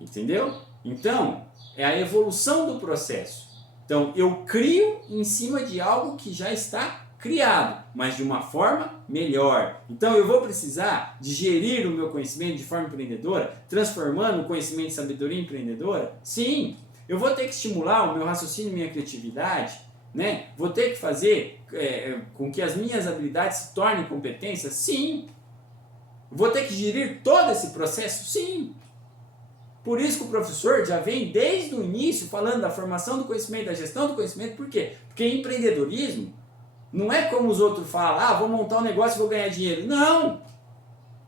Entendeu? Então, é a evolução do processo. Então, eu crio em cima de algo que já está criado, mas de uma forma melhor. Então, eu vou precisar de gerir o meu conhecimento de forma empreendedora, transformando o conhecimento em sabedoria empreendedora? Sim. Eu vou ter que estimular o meu raciocínio e minha criatividade, né? Vou ter que fazer com que as minhas habilidades se tornem competências? Sim. Vou ter que gerir todo esse processo? Sim. Por isso que o professor já vem desde o início falando da formação do conhecimento, da gestão do conhecimento. Por quê? Porque empreendedorismo não é como os outros falam, vou montar um negócio e vou ganhar dinheiro. Não!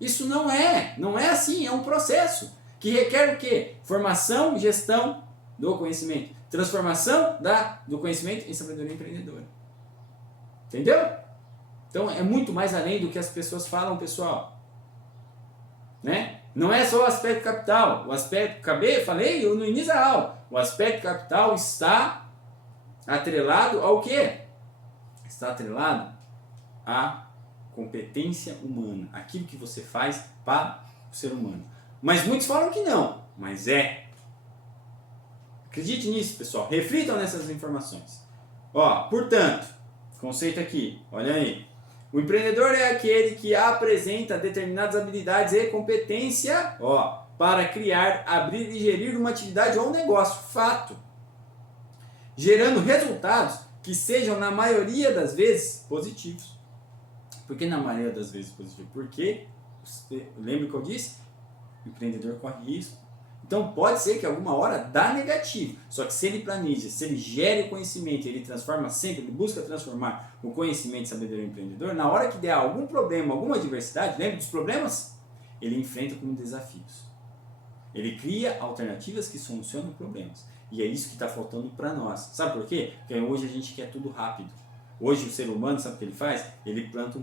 Isso não é assim, é um processo que requer o quê? Formação e gestão do conhecimento. Transformação do conhecimento em sabedoria empreendedora. Entendeu? Então é muito mais além do que as pessoas falam, pessoal. Né? Não é só o aspecto capital. O aspecto, falei no início da aula, o aspecto capital está atrelado ao quê? Está atrelado à competência humana, aquilo que você faz para o ser humano. Mas muitos falam que não, mas é. Acredite nisso, pessoal. Reflitam nessas informações. Portanto, conceito aqui, olha aí. O empreendedor é aquele que apresenta determinadas habilidades e competência para criar, abrir e gerir uma atividade ou um negócio. Fato. Gerando resultados que sejam, na maioria das vezes, positivos. Por que na maioria das vezes positivos? Porque, lembra que eu disse? O empreendedor corre risco. Então pode ser que alguma hora dá negativo, só que se ele planeja, se ele gere o conhecimento, ele transforma sempre, ele busca transformar o conhecimento e sabedoria empreendedor, na hora que der algum problema, alguma adversidade, lembra dos problemas? Ele enfrenta como desafios. Ele cria alternativas que solucionam problemas. E é isso que está faltando para nós. Sabe por quê? Porque hoje a gente quer tudo rápido. Hoje o ser humano, sabe o que ele faz? Ele planta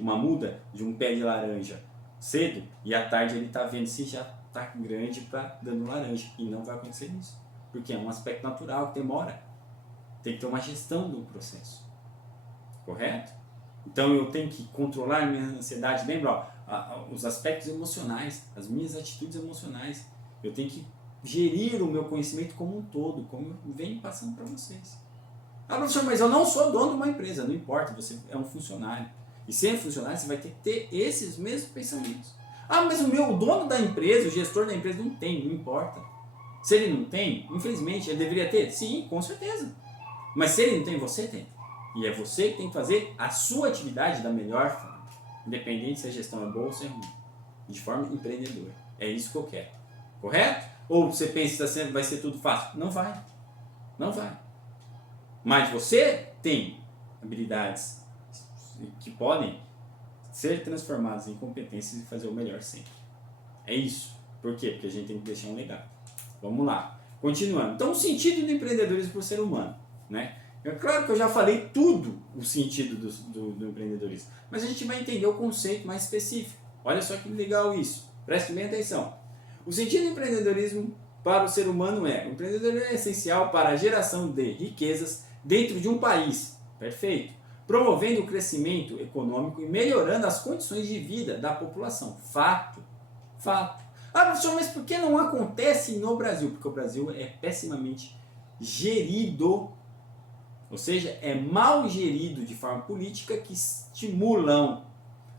uma muda de um pé de laranja cedo e à tarde ele está vendo se já está grande para dando laranja. E não vai acontecer isso. Porque é um aspecto natural que demora. Tem que ter uma gestão do processo. Correto? Então eu tenho que controlar minha ansiedade. Lembra, os aspectos emocionais, as minhas atitudes emocionais. Eu tenho que gerir o meu conhecimento como um todo, como eu venho passando para vocês. Professor, mas eu não sou dono de uma empresa. Não importa, você é um funcionário. E sendo funcionário, você vai ter que ter esses mesmos pensamentos. Mas o dono da empresa, o gestor da empresa não tem, não importa. Se ele não tem, infelizmente, ele deveria ter? Sim, com certeza. Mas se ele não tem, você tem. E é você que tem que fazer a sua atividade da melhor forma. Independente se a gestão é boa ou se é ruim. De forma empreendedora. É isso que eu quero. Correto? Ou você pensa que vai ser tudo fácil? Não vai. Não vai. Mas você tem habilidades que podem ser transformadas em competências e fazer o melhor sempre. É isso. Por quê? Porque a gente tem que deixar um legado. Vamos lá. Continuando. Então, o sentido do empreendedorismo para o ser humano. Né? É claro que eu já falei tudo o sentido do empreendedorismo. Mas a gente vai entender o conceito mais específico. Olha só que legal isso. Preste bem atenção. O sentido do empreendedorismo para o ser humano o empreendedorismo é essencial para a geração de riquezas dentro de um país. Perfeito. Promovendo o crescimento econômico e melhorando as condições de vida da população. Fato. Fato. Professor, mas por que não acontece no Brasil? Porque o Brasil é pessimamente gerido, ou seja, é mal gerido de forma política que estimulam,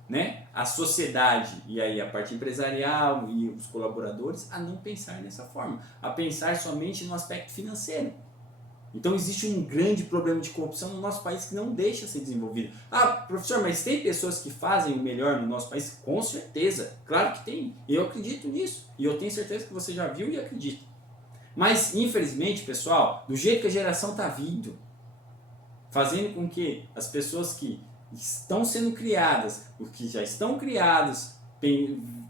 né, a sociedade e aí a parte empresarial e os colaboradores a não pensar dessa forma, a pensar somente no aspecto financeiro. Então existe um grande problema de corrupção no nosso país que não deixa ser desenvolvido. Ah, professor, mas tem pessoas que fazem o melhor no nosso país? Com certeza, claro que tem. Eu acredito nisso. E eu tenho certeza que você já viu e acredita. Mas, infelizmente, pessoal, do jeito que a geração está vindo, fazendo com que as pessoas que estão sendo criadas, os que já estão criados,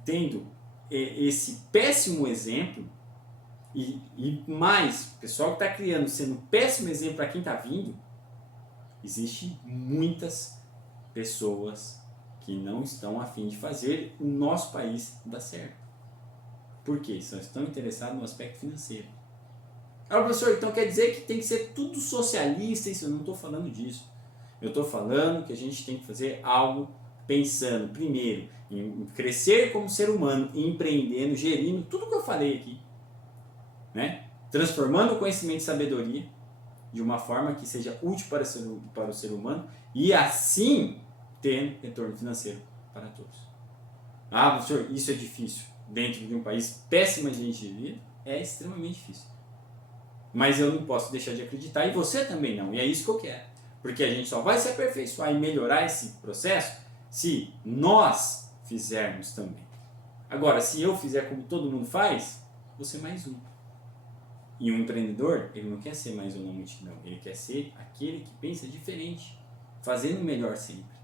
tendo esse péssimo exemplo, e mais, o pessoal que está criando sendo um péssimo exemplo para quem está vindo, existem muitas pessoas que não estão a fim de fazer o nosso país dar certo. Por quê? Só estão interessados no aspecto financeiro. Ah, professor, então quer dizer que tem que ser tudo socialista? Isso eu não estou falando disso. Eu estou falando que a gente tem que fazer algo pensando, primeiro, em crescer como ser humano, empreendendo, gerindo, tudo que eu falei aqui. Né? Transformando o conhecimento em sabedoria de uma forma que seja útil para o ser humano e assim ter retorno financeiro para todos. Ah, professor, isso é difícil. Dentro de um país péssimo de gente de vida, é extremamente difícil. Mas eu não posso deixar de acreditar e você também não. E é isso que eu quero. Porque a gente só vai se aperfeiçoar e melhorar esse processo se nós fizermos também. Agora, se eu fizer como todo mundo faz, vou ser mais um. E um empreendedor, ele não quer ser mais um na multidão, ele quer ser aquele que pensa diferente, fazendo o melhor sempre.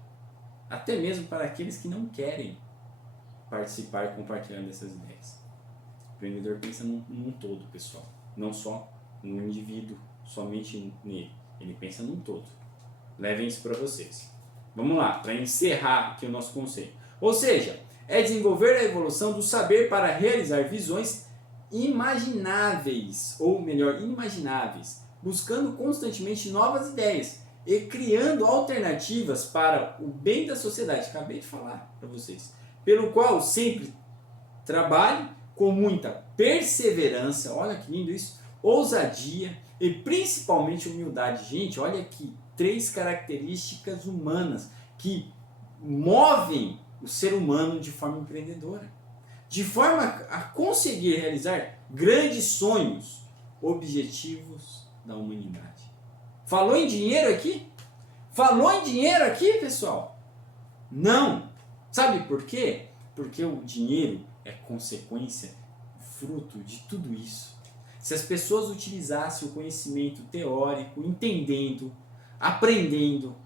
Até mesmo para aqueles que não querem participar e compartilhar dessas ideias. O empreendedor pensa num todo, pessoal, não só no indivíduo, somente nele. Ele pensa num todo. Levem isso para vocês. Vamos lá, para encerrar aqui o nosso conceito. Ou seja, é desenvolver a evolução do saber para realizar visões imagináveis, ou melhor, inimagináveis, buscando constantemente novas ideias e criando alternativas para o bem da sociedade. Acabei de falar para vocês. Pelo qual sempre trabalhe com muita perseverança, olha que lindo isso, ousadia e principalmente humildade. Gente, olha aqui, 3 características humanas que movem o ser humano de forma empreendedora. De forma a conseguir realizar grandes sonhos, objetivos da humanidade. Falou em dinheiro aqui? Falou em dinheiro aqui, pessoal? Não. Sabe por quê? Porque o dinheiro é consequência, fruto de tudo isso. Se as pessoas utilizassem o conhecimento teórico, entendendo, aprendendo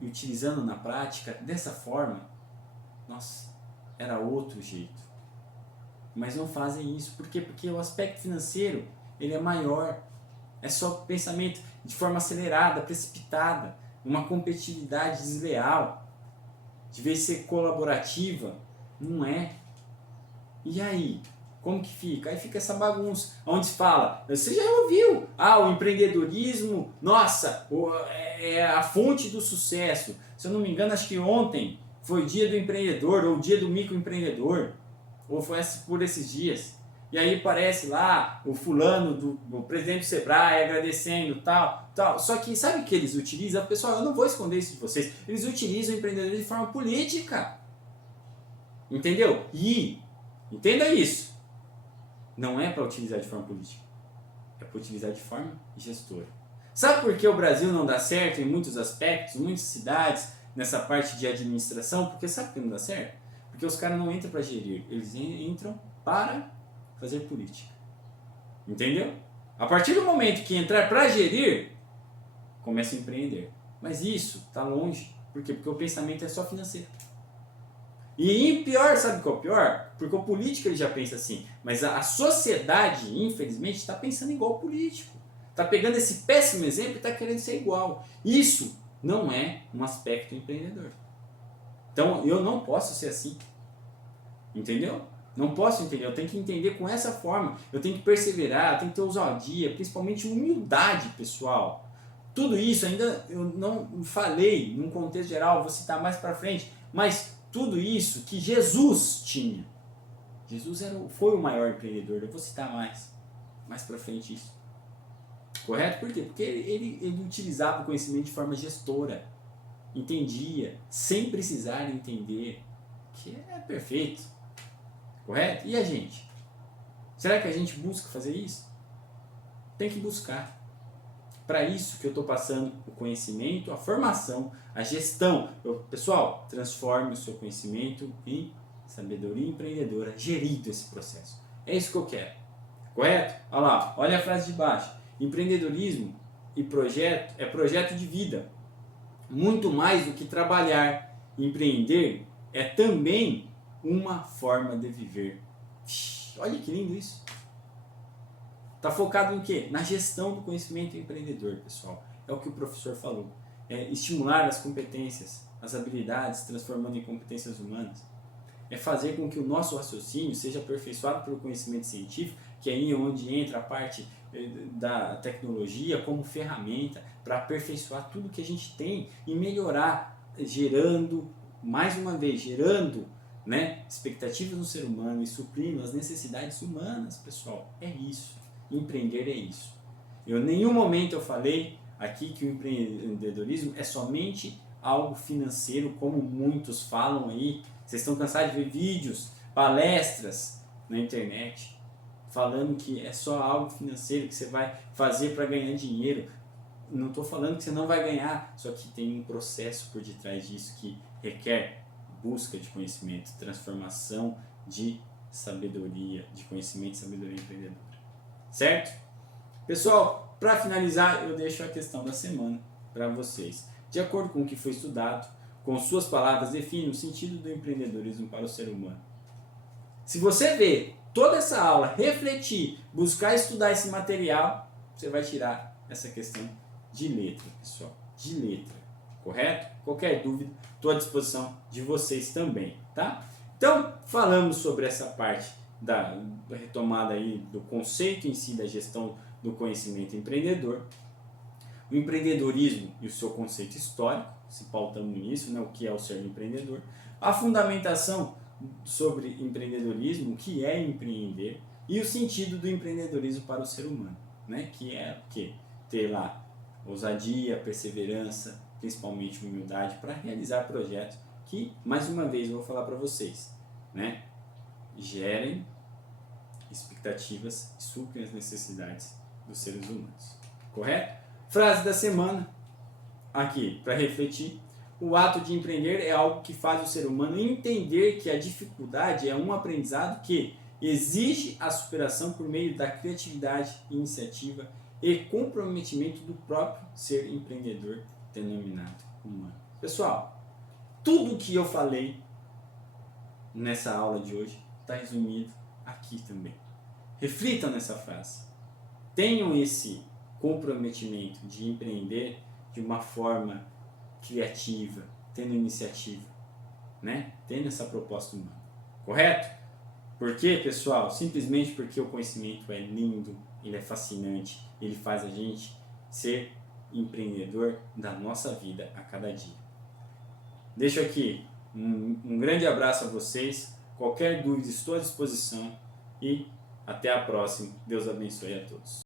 e utilizando na prática, dessa forma, nossa, era outro jeito. Mas não fazem isso. Por quê? Porque o aspecto financeiro ele é maior. É só pensamento de forma acelerada, precipitada, uma competitividade desleal. De vez de ser colaborativa, não é. E aí? Como que fica? Aí fica essa bagunça. Onde se fala, você já ouviu, o empreendedorismo, nossa, é a fonte do sucesso. Se eu não me engano, acho que ontem foi o dia do empreendedor, ou o dia do microempreendedor. Ou foi por esses dias. E aí aparece lá o fulano, o presidente do Sebrae, agradecendo, tal. Só que sabe o que eles utilizam? Pessoal, eu não vou esconder isso de vocês. Eles utilizam o empreendedorismo de forma política. Entendeu? E, entenda isso. Não é para utilizar de forma política. É para utilizar de forma gestora. Sabe por que o Brasil não dá certo em muitos aspectos, muitas cidades, nessa parte de administração? Porque sabe por que não dá certo? Porque os caras não entram para gerir, eles entram para fazer política. Entendeu? A partir do momento que entrar para gerir, começa a empreender. Mas isso está longe. Por quê? Porque o pensamento é só financeiro. E pior, sabe qual é o pior? Porque o político ele já pensa assim. Mas a sociedade, infelizmente, está pensando igual o político. Está pegando esse péssimo exemplo e está querendo ser igual. Isso não é um aspecto empreendedor. Então, eu não posso ser assim. Entendeu? Não posso entender. Eu tenho que entender com essa forma. Eu tenho que perseverar, eu tenho que ter ousadia, principalmente humildade, pessoal. Tudo isso ainda eu não falei num contexto geral, vou citar mais para frente. Mas tudo isso que Jesus tinha. Jesus foi o maior empreendedor. Eu vou citar mais para frente isso. Correto? Por quê? Porque ele utilizava o conhecimento de forma gestora. Entendia, sem precisar entender, que é perfeito, correto? E a gente? Será que a gente busca fazer isso? Tem que buscar. para isso que eu estou passando o conhecimento, a formação, a gestão. Pessoal, transforme o seu conhecimento em sabedoria empreendedora, gerido esse processo. É isso que eu quero. Correto? Olha lá, olha a frase de baixo. Empreendedorismo e projeto é projeto de vida. Muito mais do que trabalhar. Empreender é também uma forma de viver. Olha que lindo isso. Está focado em quê? Na gestão do conhecimento empreendedor, pessoal. É o que o professor falou. É estimular as competências, as habilidades, transformando em competências humanas. É fazer com que o nosso raciocínio seja aperfeiçoado pelo conhecimento científico, que é aí onde entra a parte da tecnologia como ferramenta para aperfeiçoar tudo que a gente tem e melhorar, gerando, mais uma vez, gerando, né, expectativas no ser humano e suprindo as necessidades humanas, pessoal. É isso. Empreender é isso. Em nenhum momento eu falei aqui que o empreendedorismo é somente algo financeiro, como muitos falam aí. Vocês estão cansados de ver vídeos, palestras na internet, falando que é só algo financeiro que você vai fazer para ganhar dinheiro. Não estou falando que você não vai ganhar, só que tem um processo por detrás disso que requer busca de conhecimento, transformação de sabedoria, de conhecimento e sabedoria empreendedora. Certo? Pessoal, para finalizar, eu deixo a questão da semana para vocês. De acordo com o que foi estudado, com suas palavras, define o sentido do empreendedorismo para o ser humano. Se você ver toda essa aula, refletir, buscar estudar esse material, você vai tirar essa questão de letra, pessoal. De letra. Correto? Qualquer dúvida, estou à disposição de vocês também, tá? Então, falamos sobre essa parte da retomada aí do conceito em si da gestão do conhecimento empreendedor, o empreendedorismo e o seu conceito histórico, se pautamos nisso, né, o que é o ser empreendedor, a fundamentação sobre empreendedorismo, o que é empreender, e o sentido do empreendedorismo para o ser humano, né, que é o quê? Ter lá ousadia, perseverança, principalmente humildade, para realizar projetos que, mais uma vez, eu vou falar para vocês, né, gerem expectativas e suprem as necessidades dos seres humanos. Correto? Frase da semana, aqui, para refletir. O ato de empreender é algo que faz o ser humano entender que a dificuldade é um aprendizado que exige a superação por meio da criatividade, iniciativa e comprometimento do próprio ser empreendedor, denominado humano. Pessoal, tudo que eu falei nessa aula de hoje está resumido aqui também. Reflitam nessa frase. Tenham esse comprometimento de empreender de uma forma criativa, tendo iniciativa, né? Tendo essa proposta humana. Correto? Por quê, pessoal? Simplesmente porque o conhecimento é lindo, ele é fascinante, ele faz a gente ser empreendedor da nossa vida a cada dia. Deixo aqui um grande abraço a vocês. Qualquer dúvida, estou à disposição e até a próxima. Deus abençoe a todos.